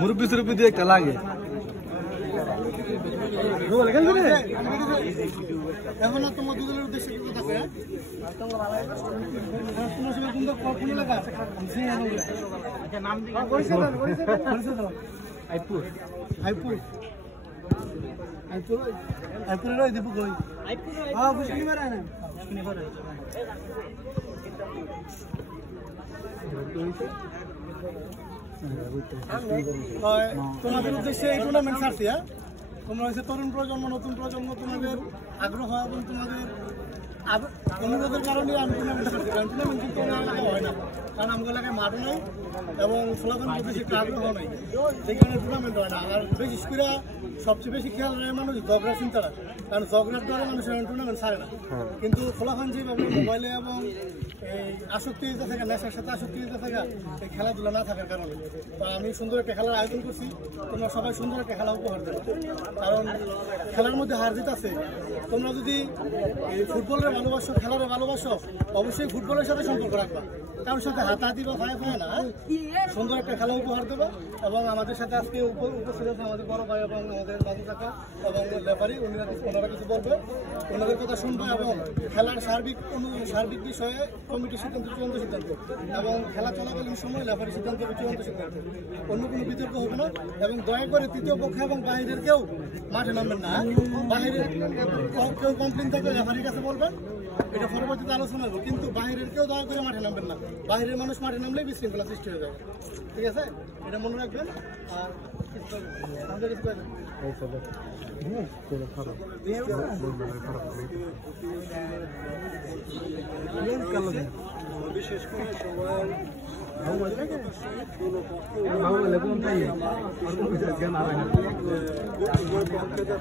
মুরব্বি সুরব্বি দিয়ে একটা লাগে এখন তোমার দুধের উদ্দেশ্যে কি থাকে তোমাদের উদ্দেশ্যে এই টুর্নামেন্ট ছাড়ছি। হ্যাঁ, তোমরা হচ্ছে তরুণ প্রজন্ম, নতুন প্রজন্ম, তোমাদের আগ্রহ এবং তোমাদের অনুরোধের কারণে আমি টুর্নামেন্ট করছি। কারণ টুর্নামেন্ট কিন্তু আমার এলাকায় হয় না, কারণ আমার এলাকায় মাঠও নাই এবং ফলাফল বেশি একটা আগ্রহ নাই, সেই কারণে টুর্নামেন্ট হয় না। আর বিশেষ করে সবচেয়ে বেশি খেয়াল রাখে মানুষ ঝগড়া চিন্তারা, কারণ ঝগড়ার দ্বারা মানুষের টুর্নামেন্ট ছাড়ে না। কিন্তু ফলাফল যেভাবে মোবাইলে এবং এই আসক্তি দিতে থাকা, নেশার সাথে আসক্তি দিতে থাকা, এই খেলাধুলা না থাকার কারণে তো আমি সুন্দর একটা খেলার আয়োজন করছি। তোমরা সবাই সুন্দর একটা খেলা উপহার দেবে, কারণ খেলার মধ্যে হার জিত আছে। তোমরা যদি এই ফুটবলের ভালোবাসো, খেলার ভালোবাসো, অবশ্যই ফুটবলের সাথে সম্পর্ক রাখবা, কারোর সাথে হাতাহাতি বা ফায়া ফায়া না, সুন্দর একটা খেলা উপহার দেবে। এবং আমাদের সাথে আজকে উপস্থিত আছে আমাদের বড় ভাই এবং আমাদের বাবু কাকা এবং ব্যাপারী, ওনারা কিছু বলবে, ওনাদের কথা শুনবে এবং খেলার সার্বিক বিষয়ে কমিটির সিদ্ধান্ত, চূড়ান্ত সিদ্ধান্ত, এবং খেলা চলাকালীন সময় লেফারির সিদ্ধান্ত, চূড়ান্ত সিদ্ধান্ত, অন্য কোনো বিতর্ক হবে না। এবং দয়া করে তৃতীয় পক্ষ এবং বাহিরের কেউ মাঠে নামবেন না। বাহিরের কেউ কমপ্লেন থাকলে লেফারির কাছে বলবেন, এটা পরবর্তীতে আলোচনা হবে, কিন্তু বাহিরের কেউ দয়া করে মাঠে নামবেন না। বাহিরের মানুষ মাঠে নামলেই বিশৃঙ্খলা সৃষ্টি হয়ে যাবে, ঠিক আছে? এটা মনে রাখবেন। আর বিশেষ করে সবাই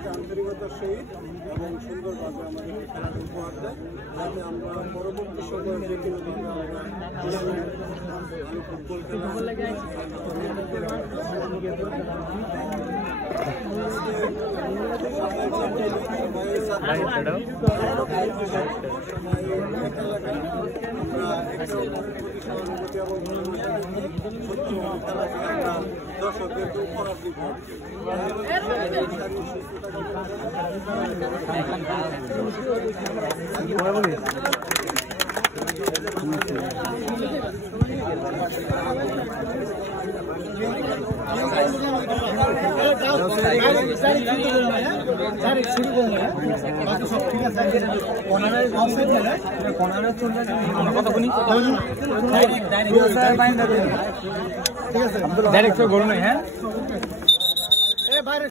আন্তরিকতার সহিত এবং সুন্দরভাবে আমাদের খেলাটা উপহার দেয়, যাতে আমরা পরবর্তী সময়ে যে কোনো ফুটবল দর্শকদেরকে উপহার দিব। ডাইরেক্ট গরু নাই। হ্যাঁ,